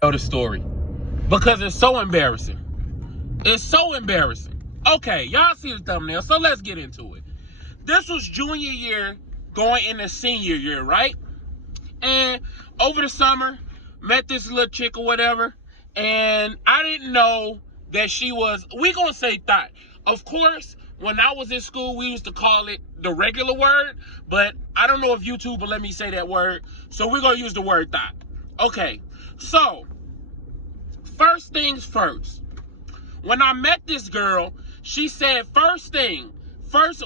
tell the story because it's so embarrassing. It's so embarrassing. Okay, y'all see the thumbnail, so let's get into it. This was junior year going into senior year, right? And over the summer, met this little chick or whatever, and I didn't know that she was, we gonna say thot. Of course, when I was in school, we used to call it the regular word, but I don't know if YouTube will let me say that word, so we're gonna use the word thot. Okay, so, first things first. When I met this girl, she said first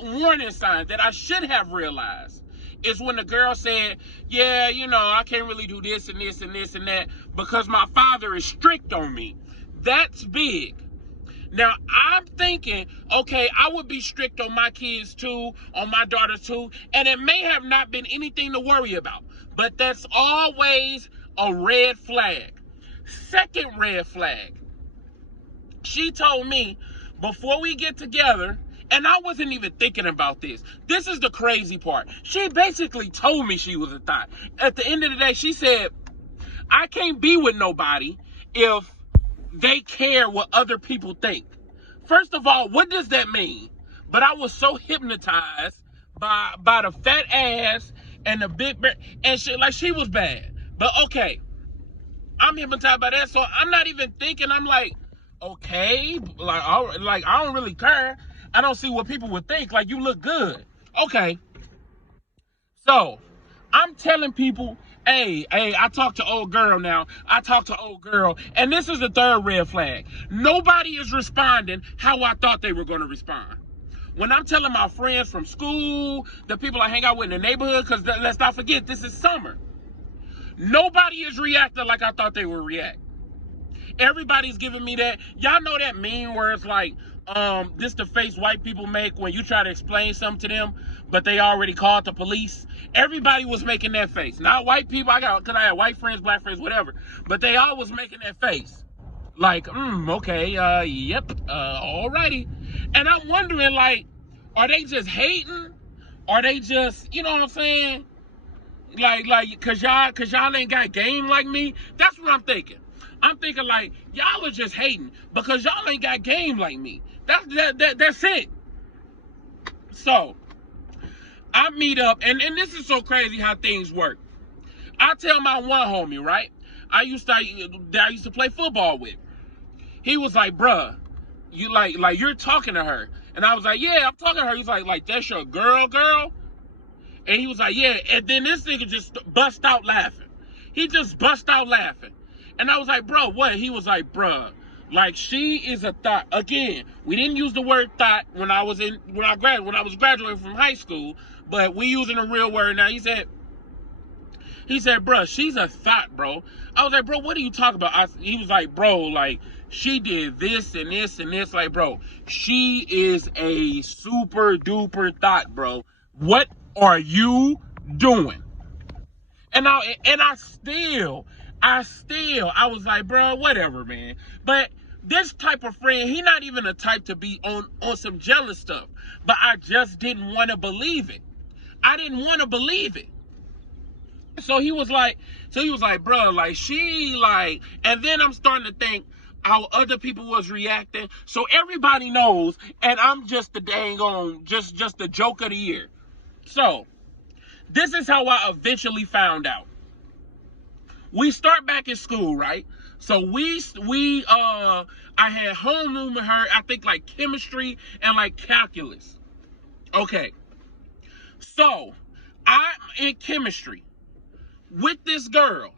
warning sign that I should have realized is when the girl said, yeah, I can't really do this and this and this and that because my father is strict on me. That's big. Now, I'm thinking, okay, I would be strict on my kids too, on my daughters too, and it may have not been anything to worry about, but that's always a red flag. Second red flag. She told me before we get together, and I wasn't even thinking about this. This is the crazy part. She basically told me she was a thot. At the end of the day, she said, I can't be with nobody if they care what other people think. First of all, what does that mean? But I was so hypnotized by the fat ass and the big and shit, like she was bad. But okay, I'm hypnotized by that, so I'm not even thinking. I'm like, okay, I don't really care. I don't see what people would think. Like, you look good. Okay. So, I'm telling people, hey, I talked to old girl now. I talked to old girl. And this is the third red flag. Nobody is responding how I thought they were going to respond. When I'm telling my friends from school, the people I hang out with in the neighborhood, because let's not forget, this is summer. Nobody is reacting like I thought they would react. Everybody's giving me that. Y'all know that meme where it's like, this the face white people make when you try to explain something to them, but they already called the police. Everybody was making that face. Not white people, because I had white friends, black friends, whatever. But they all was making that face. Like, okay, yep, alrighty. And I'm wondering, like, are they just hating? Are they just, you know what I'm saying? Like, cause y'all ain't got game like me? That's what I'm thinking. I'm thinking like, y'all are just hating because y'all ain't got game like me. That's it. So, I meet up, and this is so crazy how things work. I tell my one homie, right? I used to play football with. He was like, bruh, you like you're talking to her. And I was like, yeah, I'm talking to her. He's like, that's your girl? And he was like, yeah. And then this nigga just bust out laughing. He just bust out laughing. And I was like, bro, what? He was like, bruh, like, she is a thot. Again, we didn't use the word thot when I was graduating from high school, but we using a real word now. He said, bruh, she's a thot, bro. I was like, bro, what are you talking about? He was like, bro, like, she did this and this and this. Like, bro, she is a super duper thot, bro. What are you doing? And I was like, bro, whatever, man. But this type of friend, he not even a type to be on some jealous stuff. But I just didn't want to believe it. I didn't want to believe it. So he was like, bro, like, she, like, and then I'm starting to think how other people was reacting. So everybody knows, and I'm just the dang on, just the joke of the year. So, this is how I eventually found out. We start back in school, right? So I had homeroom with her, I think like chemistry and like calculus. Okay. So, I'm in chemistry with this girl.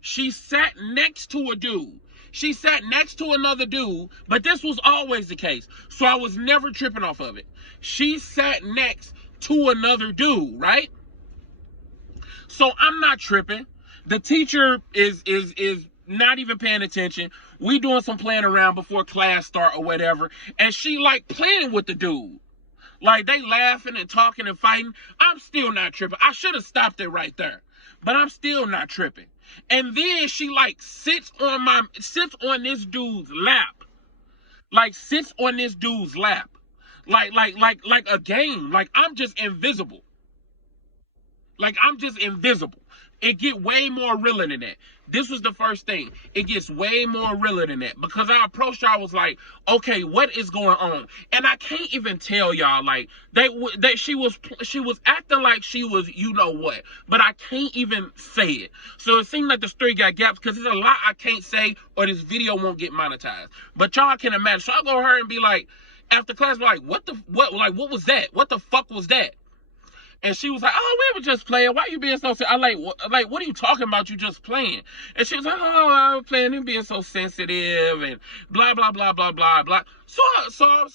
She sat next to a dude. She sat next to another dude, but this was always the case. So I was never tripping off of it. She sat next to another dude, right? So I'm not tripping. The teacher is not even paying attention. We doing some playing around before class start or whatever. And she like playing with the dude. Like they laughing and talking and fighting. I'm still not tripping. I should have stopped it right there. But I'm still not tripping. And then she like sits on this dude's lap. Like sits on this dude's lap. Like a game. Like I'm just invisible. Like I'm just invisible. It get way more realer than that. This was the first thing. It gets way more realer than that because I approached her. I was like, okay, what is going on? And I can't even tell y'all like that she was acting like she was you know what, but I can't even say it. So it seemed like the story got gaps because there's a lot I can't say or this video won't get monetized. But y'all can imagine. So I'll go to her and be like, after class, like, what was that? What the fuck was that? And she was like, oh, we were just playing. Why you being so sensitive? What are you talking about? You just playing. And she was like, oh, I was playing and being so sensitive and blah, blah, blah, blah, blah, blah. So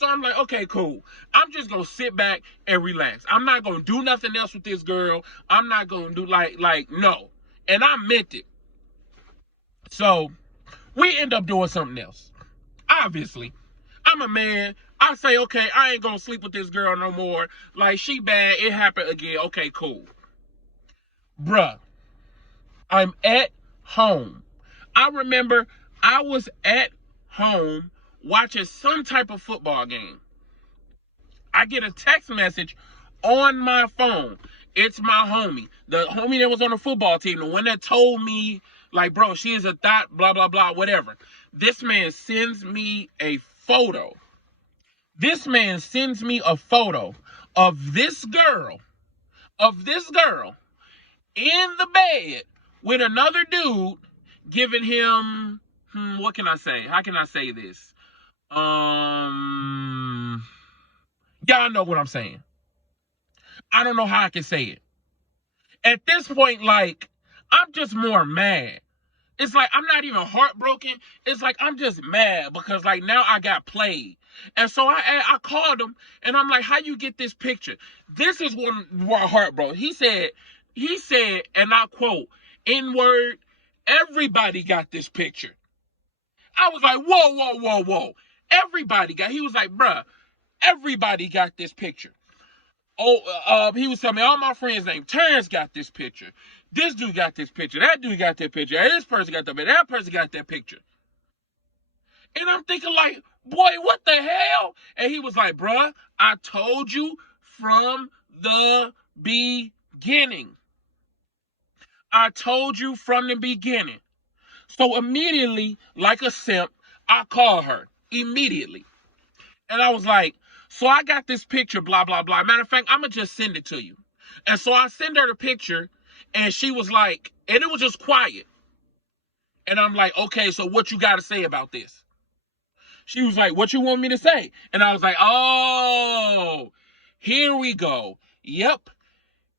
I'm like, okay, cool. I'm just going to sit back and relax. I'm not going to do nothing else with this girl. I'm not going to do no. And I meant it. So we end up doing something else. Obviously, I'm a man. I say, okay, I ain't gonna sleep with this girl no more. Like, she bad. It happened again. Okay, cool. Bruh, I'm at home. I remember I was at home watching some type of football game. I get a text message on my phone. It's my homie. The homie that was on the football team. The one that told me, like, bro, she is a thot, blah, blah, blah, whatever. This man sends me a photo. This man sends me a photo of this girl in the bed with another dude giving him, what can I say? How can I say this? Y'all know what I'm saying. I don't know how I can say it. At this point, like, I'm just more mad. It's like I'm not even heartbroken. It's like I'm just mad because like now I got played. And so I called him and I'm like, how you get this picture? This is where my heart broke. He said, and I quote, N-word, everybody got this picture. I was like, whoa. Everybody got, he was like, bruh, everybody got this picture. He was telling me all my friends' names. Terrence got this picture. This dude got this picture. That dude got that picture. This person got that picture. That person got that picture. And I'm thinking like, boy, what the hell? And he was like, bruh, I told you from the beginning. I told you from the beginning. So immediately, like a simp, I call her. Immediately. And I was like, so I got this picture, blah, blah, blah. Matter of fact, I'm going to just send it to you. And so I send her the picture, and she was like, and it was just quiet. And I'm like, okay, so what you got to say about this? She was like, what you want me to say? And I was like, oh, here we go. Yep,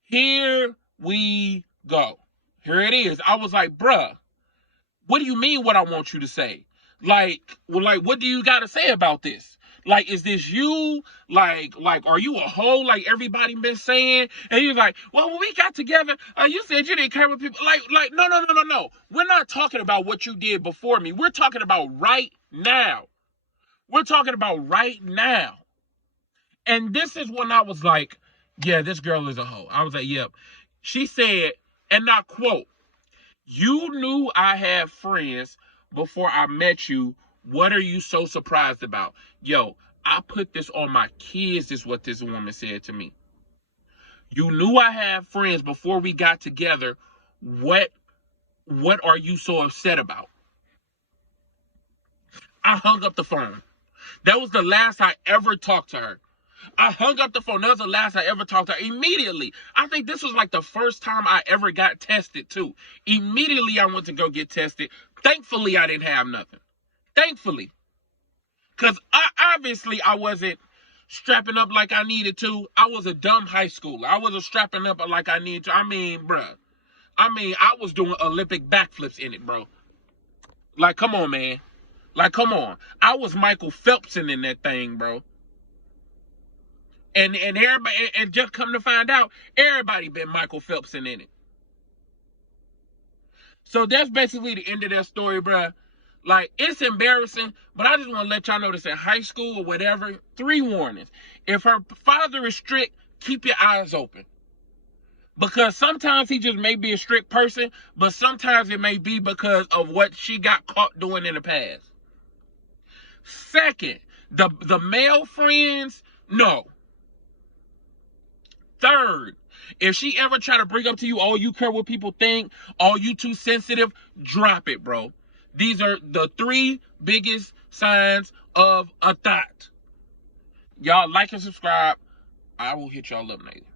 here we go. Here it is. I was like, bruh, what do you mean what I want you to say? Like, what do you got to say about this? Like, is this you? Like, are you a hoe? Like everybody been saying? And he was like, well, when we got together, you said you didn't care what people like. No. We're not talking about what you did before me. We're talking about right now. We're talking about right now. And this is when I was like, yeah, this girl is a hoe. I was like, yep. She said, and I quote, you knew I had friends before I met you. What are you so surprised about? Yo, I put this on my kids, is what this woman said to me. You knew I had friends before we got together. What are you so upset about? I hung up the phone. That was the last I ever talked to her. I hung up the phone. That was the last I ever talked to her. Immediately. I think this was like the first time I ever got tested too. Immediately I went to go get tested. Thankfully, I didn't have nothing. Thankfully. Because obviously I wasn't strapping up like I needed to. I was a dumb high schooler. I wasn't strapping up like I needed to. I mean, bruh. I was doing Olympic backflips in it, bro. Like, come on, man. Like, come on. I was Michael Phelpsing in that thing, bro. And everybody, and just come to find out, everybody been Michael Phelpsing in it. So that's basically the end of that story, bro. Like, it's embarrassing, but I just want to let y'all know this in high school or whatever. 3 warnings. If her father is strict, keep your eyes open. Because sometimes he just may be a strict person, but sometimes it may be because of what she got caught doing in the past. Second, the male friends, no. Third, If she ever try to bring up to you, oh, you care what people think, oh, you too sensitive, drop it, bro. These are the 3 biggest signs of a thought. Y'all like and subscribe. I will hit y'all up later.